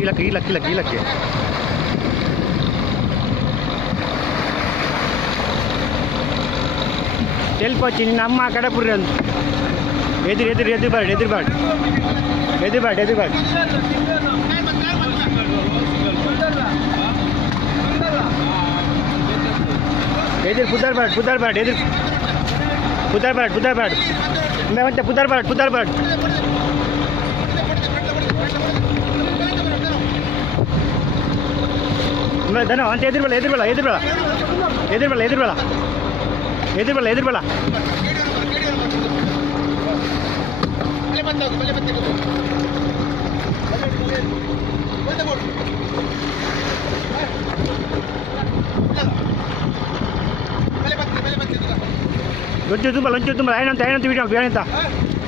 ಕೀಳಕ್ಕೆ ತೆಲ್ಪಚ್ಚಿ ನಿನ್ನ ಅಮ್ಮ ಆ ಕಡೆ ಪುರ್ರಿ ಅಂತ ಎದುರು ಬಾಡ್ ಎದುರು ಪುದರ್ಬಾಡ್ ಎದುರು ಪುದರ್ಬಾಡ್ ಮತ್ತೆ ಪುದರ್ಬಾಡ್ ಧನ ಅಂತ ಎದುರ್ಬೇಡ loncu tumbal ayo nanti video biar nanti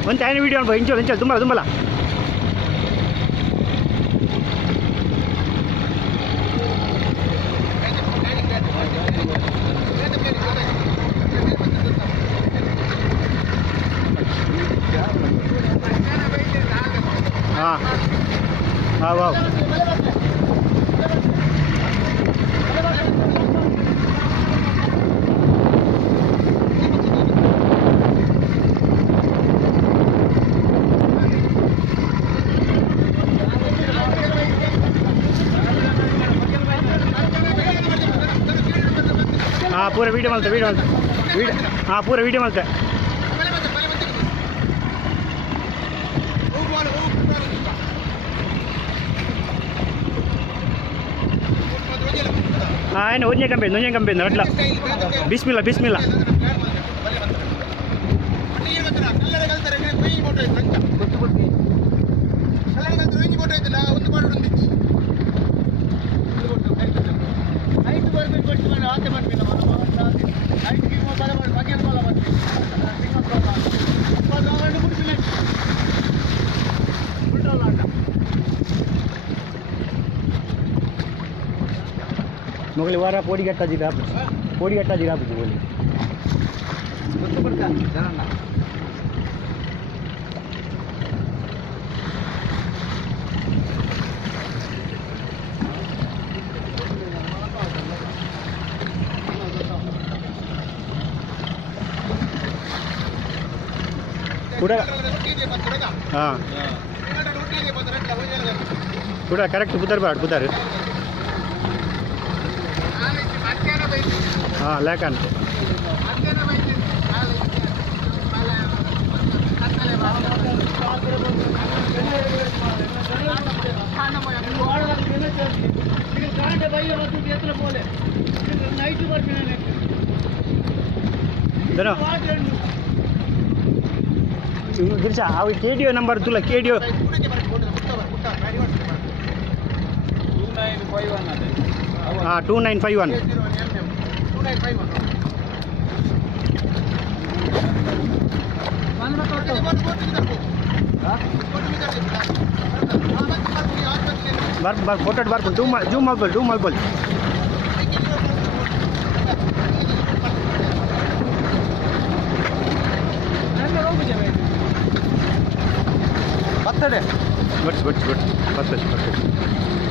nanti ayo video loncu tumbal wow पूरा वीडियो मलते पूरा वीडियो मलते ఆయన ఊరినే కంపెనీ అట్లా బిస్మిల్లా ಮೊಗಲಿ ವಾರ ಪೋಡಿಗಟ್ಟ ಜಿರಾ बोली हाँ पूरा करेक्ट पुदर हाँ लेकिन गिरचा अभी केडियो नंबर तुला केडियो 2951 फोटो बार जूम बोल बट